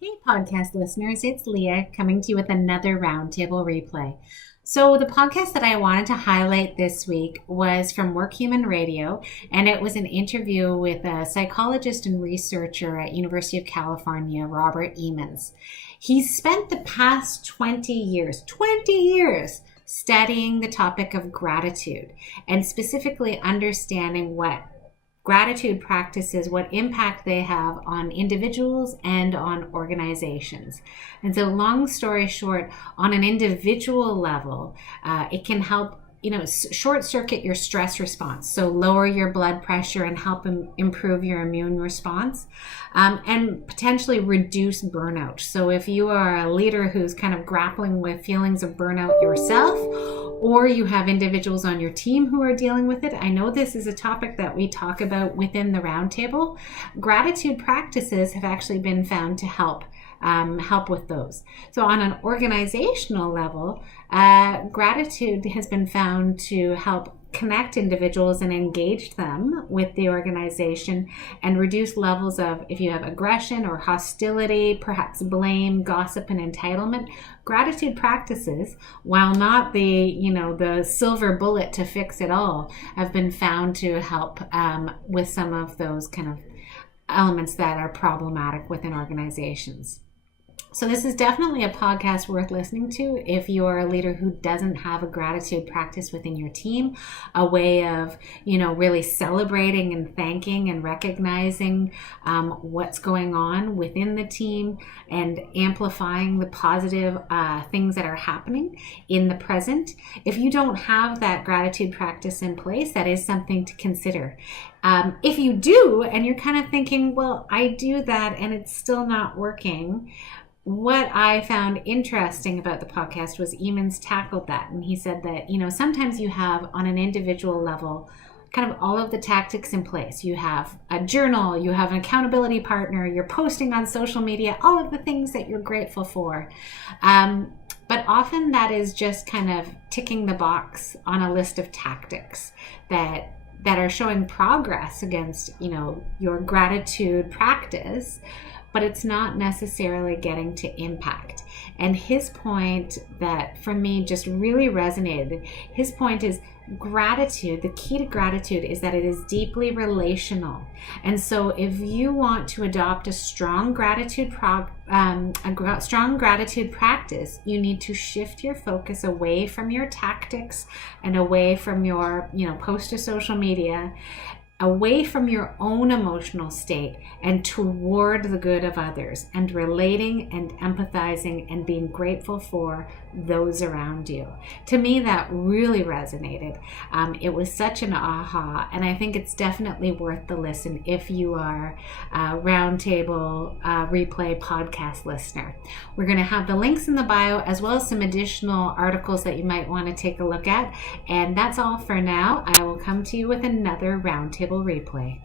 Hey, podcast listeners, it's Leah coming to you with another Roundtable Replay. So, the podcast that I wanted to highlight this week was from Work Human Radio, and it was an interview with a psychologist and researcher at University of California, Robert Emmons. He's spent the past 20 years studying the topic of gratitude and specifically understanding what gratitude practices, what impact they have on individuals and on organizations. And so, long story short, on an individual level, it can help short circuit your stress response. So lower your blood pressure and help improve your immune response, and potentially reduce burnout. So if you are a leader who's kind of grappling with feelings of burnout yourself, or you have individuals on your team who are dealing with it, I know this is a topic that we talk about within the roundtable. Gratitude practices have actually been found to help with those. So on an organizational level, gratitude has been found to help connect individuals and engage them with the organization and reduce levels of, if you have aggression or hostility, perhaps blame, gossip, and entitlement. Gratitude practices, while not the silver bullet to fix it all, have been found to help with some of those kind of elements that are problematic within organizations. So this is definitely a podcast worth listening to if you're a leader who doesn't have a gratitude practice within your team, a way of, really celebrating and thanking and recognizing what's going on within the team and amplifying the positive things that are happening in the present. If you don't have that gratitude practice in place, that is something to consider. If you do, and you're kind of thinking, well, I do that and it's still not working, what I found interesting about the podcast was Emmons tackled that. And he said that, sometimes you have on an individual level kind of all of the tactics in place. You have a journal, you have an accountability partner, you're posting on social media, all of the things that you're grateful for. But often that is just kind of ticking the box on a list of tactics that are showing progress against, your gratitude practice, but it's not necessarily getting to impact. And his point that for me just really resonated, his point is gratitude. The key to gratitude is that it is deeply relational. And so if you want to adopt a strong gratitude practice, you need to shift your focus away from your tactics and away from your, post to social media, away from your own emotional state and toward the good of others, and relating and empathizing and being grateful for those around you. To me, that really resonated. It was such an aha, and I think it's definitely worth the listen if you are a Roundtable Replay podcast listener. We're going to have the links in the bio as well as some additional articles that you might want to take a look at. And that's all for now. I will come to you with another Roundtable Replay.